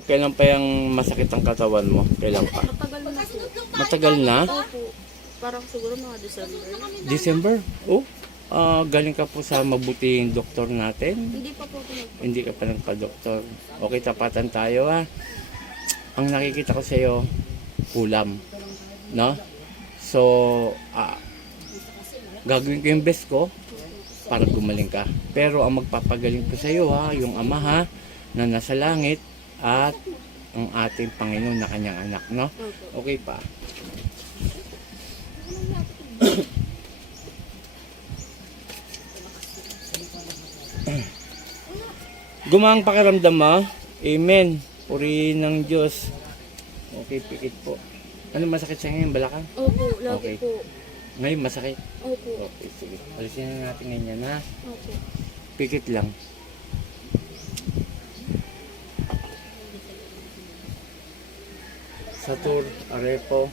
Kailan pa yung masakit ang katawan mo? Kailan pa? Matagal na po. Matagal na? Opo. Parang siguro mga December. December? Oh, galing ka po sa mabuting doktor natin. Hindi pa po ako Hindi ka pa nagpa-doktor. Okay, tapatan tayo ha. Ang nakikita ko sa iyo, ulam. No? So, gagawin ko yung best ko para gumaling ka. Pero ang magpapagaling ko sa iyo ha, yung Ama ha, na nasa langit at ang ating Panginoon na kanyang anak, no? Okay pa. Gumaang pakiramdam mo? Amen. Puri ng Diyos. Okay, pikit po. Ano masakit sa ngayon? Balakang? Opo, lagi Okay. po. Ngayon masakit? Opo. Okay, sige. Alisin na natin ganyan ha. Opo. Pikit lang. Satur, Arepo,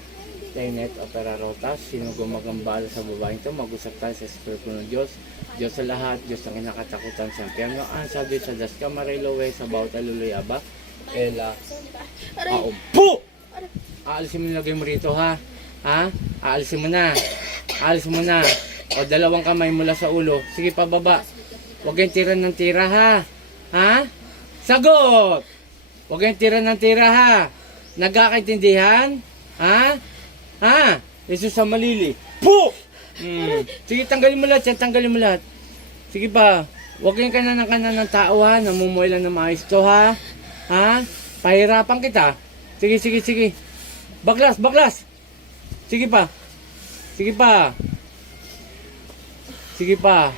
Tenet, Opera Rotas, sino gumagambala sa babaeng ito, mag-usap tayo sa Espiritu ng Diyos. Diyos sa lahat, Diyos ang kinakatakutan sa piano. Sabi sa Das Camarelo, sa bawat aluloy aba, Ela, Aumpo! Aalisin mo nilagay mo rito ha? Ha? Aalisin mo na. Aalisin mo na. O dalawang kamay mula sa ulo. Sige pababa. Huwag kayong tira ng tira ha? Ha? Sagot! Huwag kayong tira ng tira ha? Nagkakaintindihan? Ha? Ha? Jesus sa malili. Po! Sige, tanggalin mo lahat yan. Tanggalin mo lahat. Sige pa. Huwag kayong kanan ng tao ha. Namumuhay lang na maayos to ha. Ha? Pahirapan kita. Sige, sige, sige. Baklas, baklas. Sige pa. Sige pa. Sige pa.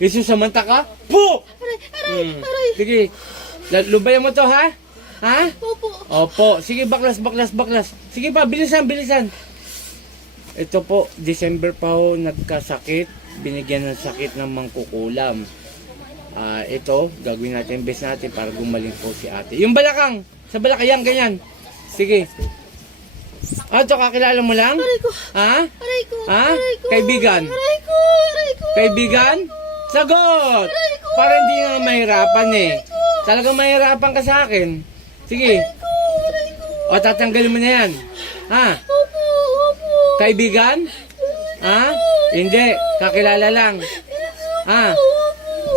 Jesus, samanta ka? Po! Sige. Lubayan mo to ha? Ha? Opo. Opo. Sige, baklas, baklas, baklas. Sige pa, bilisan, bilisan. Ito po, December pa ho nagkasakit. Binigyan ng sakit ng mangkukulam. Ito, gagawin natin best natin para gumaling po si ate. Yung balakang! Sa balakang, ganyan. Sige. Ito, kakilala mo lang? Aray ko. Ha? Aray ko. Ha? Aray ko. Kaibigan? Aray ko. Aray ko. Kaibigan? Sagot! Para hindi nga mahirapan eh. Talagang mahirapan ka sa akin. Sige. Aray ko. O, tatanggalin mo na yan. Ha? Opo. Opo. Kaibigan? Ha? Hindi. Kakilala lang. Ha?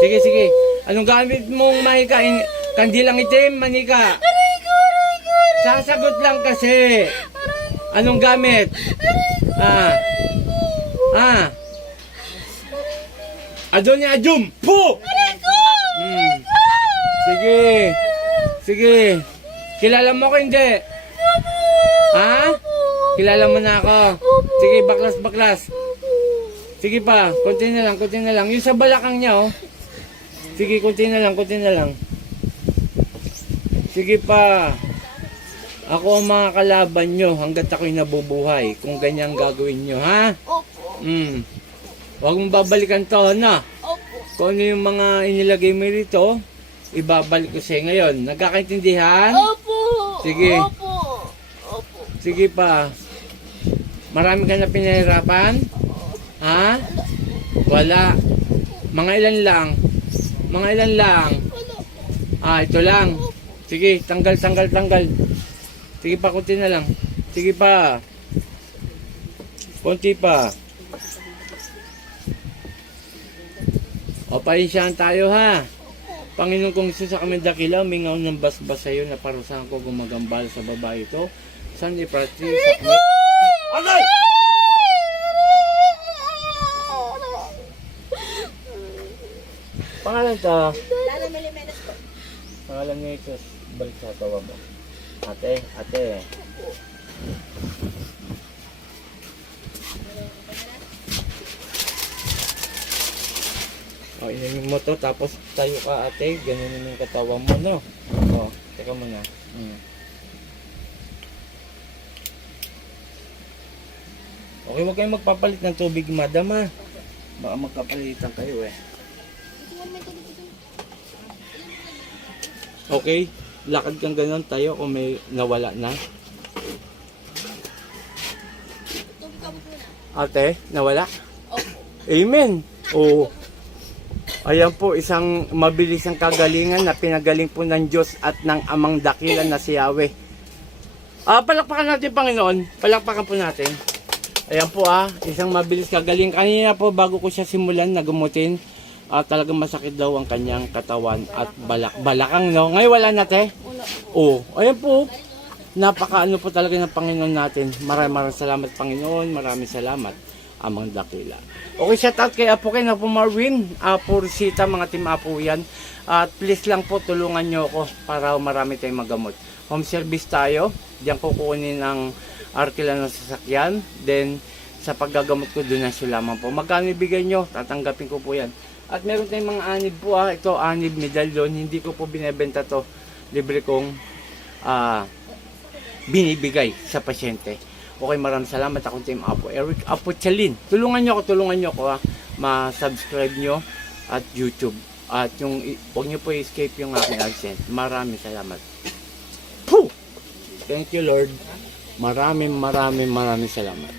Sige, sige. Anong gamit mong mahika? Kandilang itim, manika. Aray ko. Aray ko. Sasagot lang kasi. Anong gamit? Ha? Ha? Adon niya, Adjum! Po! Aray ko. Sige. Sige. Kilala mo ko hindi? Ha? Kilala mo na ako? Sige, baklas, baklas. Sige pa, konti na lang, konti na lang. Yung sa balakang niya, oh. Sige, konti na lang, konti na lang. Sige pa. Ako ang mga kalaban nyo hanggat ako'y nabubuhay. Kung ganyan gagawin nyo, ha? Opo. Huwag mong babalikan to, na. Opo. Kung ano yung mga inilagay mo rito, ibabalik ko sa'yo ngayon. Nagkakaintindihan? Opo. Sige. Opo. Opo. Sige pa. Marami ka na pinahirapan? Ha? Wala. Mga ilan lang? Mga ilan lang? Ito lang. Sige, tanggal, tanggal, tanggal. Sige pa, kunti na lang. Sige pa. Kunti pa. O, pahinsyahan tayo ha. Panginoon kong Isus, sa kami dakila, mingaw ng basbas sa iyo na parusahan ko gumagambal sa babae ito. Sunday party sa kami. Agay! Pangalan ta? Lala Melimenes po. Pangalan ni Jesus. Balik sa tawa mo. Ate, ate. O, inamin mo to, tapos tayo ka ate, ganun yung katawan mo, no? O, teka muna. Okay, huwag kayong magpapalit ng tubig, madam, ha? Baka magkapalitan kayo, eh. Okay, lakad kang ganun tayo kung may nawala na. Ate, nawala? Opo. Amen. Oo. Ayan po, isang mabilisang kagalingan na pinagaling po ng Diyos at ng Amang Dakilan na si Yahweh. Palakpakan natin, Panginoon. Palakpakan po natin. Ayan po isang mabilis kagaling. Kanina po bago ko siya simulan na gumutin, talagang masakit daw ang kanyang katawan at balakang, no? Ngayon wala na, te? Ayan po. Napakaano po talaga ng Panginoon natin. Maraming salamat, Panginoon. Maraming salamat, Amang Dakila. Okay, shout out kay Apo Ken, Apo Marwin, Apo Rosita, mga team Apo yan. At please lang po, tulungan nyo ako para marami tayong magamot. Home service tayo. Diyan ko kukunin ang arkila ng sasakyan. Then, sa paggagamot ko, donasyon lamang po. Magkano ibigay nyo? Tatanggapin ko po yan. At meron tayong mga anib po. Ito, anib medalyon. Hindi ko po binebenta to. Libre kong binibigay sa pasyente. Okay, maraming salamat. Ako team Apo Eric, Apo Chalin. Tulungan nyo ako ma-subscribe nyo at YouTube. At huwag nyo po i-escape yung aking AdSense. Maraming salamat. Thank you, Lord. Maraming salamat.